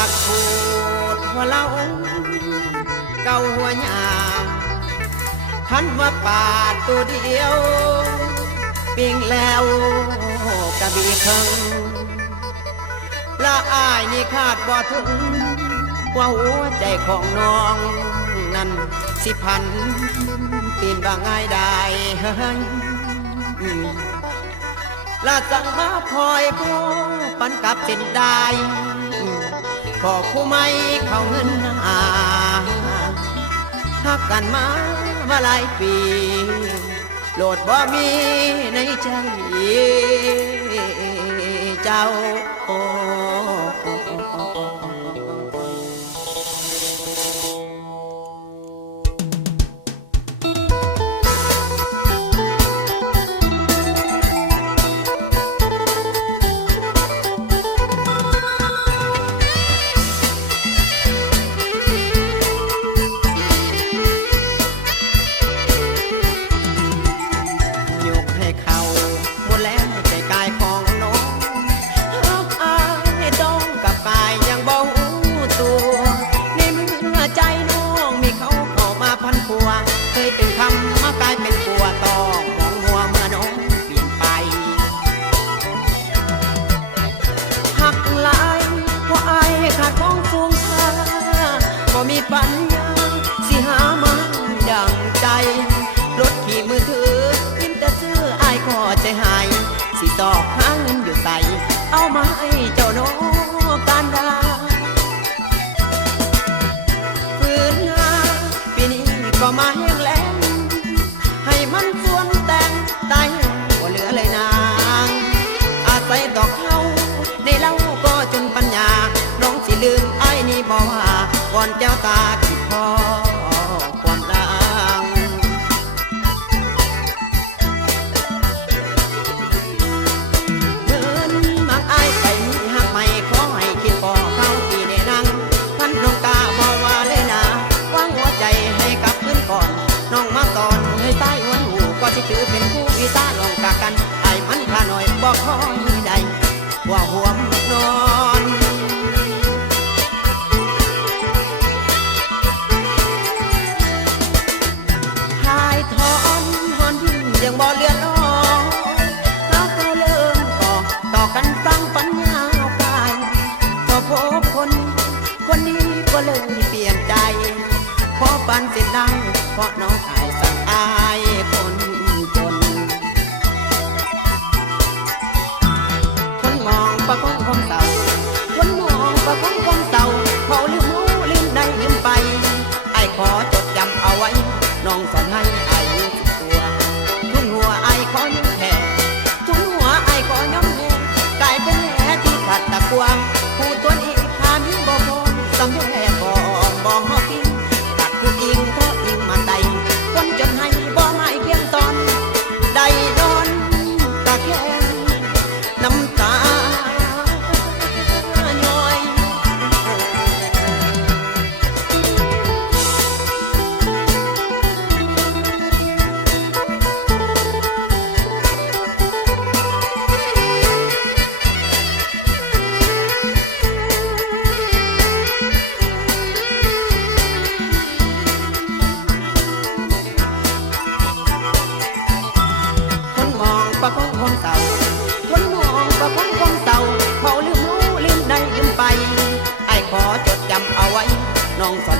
ากพูดหัวเล่าเก่าหัวหยาคันว่าป่าตัวเดียวปิ้งแล้วกระบี่เคิงละอายนี่คาดบ่ถึงว่าหัวใจของน้องนั้นสิพันปีนว่าง่ายได้ละสั่งมาพลอยก็ปันกับเส้นได้พอผู้ไม่เข้าเงินหักกันมาหลายปีโหลดบ่มีในใจเจ้ามีปัญญาสิหามาดังใจรถขี่มือถือยิ้มแต่ซื้ออายขอใจหายสิตอกหาเงินอยู่ใส่เอามาให้เจ้าโนการดาฝืนหาปีนี้ก็มาแห้งแล้งให้มันสวนแต่งตายบ่เหลือเลยนางอาศัยดอกเขาในเล่าก็จนปัญญาน้องสิลืมไอ้นี่บ่ว่าก่อนเจ้าตาคิดพอความดังเหมือนมักอายไปมีหักใหม่ขอให้คิดพอเข้าที่ได้นั่งพันน้องตาบอกว่าเลยนะวางหัวใจให้กลับคืนก่อนน้องมาตอนให้ใต้หัวหูก็สิถือเป็นคู่พิตาลองกากันไอ้มันข้าหน่อยบอกขอมีใดว่าห่วงนอนยังบ่เลือนลอยแล้วก็เริ่มต่อกันตั้งปัญญาไปพอพบคนนี้ก็เลยเปลี่ยนใจพอปันเสร็จได้เพราะน้องอายสั่งอายคนจนคนมองประคองความเศร้าคนมองประคองความเศร้าเขาลืมรู้ลืมได้ลืมไปไอ้ขอจดจำเอาไว้น้องสอนให้ไอ้ขอย้อมแผ่ทุนหัวไอ้ขอย้อมแผ่กลายเป็นแห่ที่ขัดตะกวางผู้ตัวนี้พามีบ่พอสำแผ่บ่ฮอกินตัดผู้อิงเพราะอิงมาไต่คนจนให้บ่ไม่เพียงตอนได้ดอนตะแคงน้ำตาย้อยประคองความเศร้าคนมองประคองความเศร้าเขาลืมรู้ลืมได้ลืมไปไอ้ขอจดจำเอาไว้น้องสอน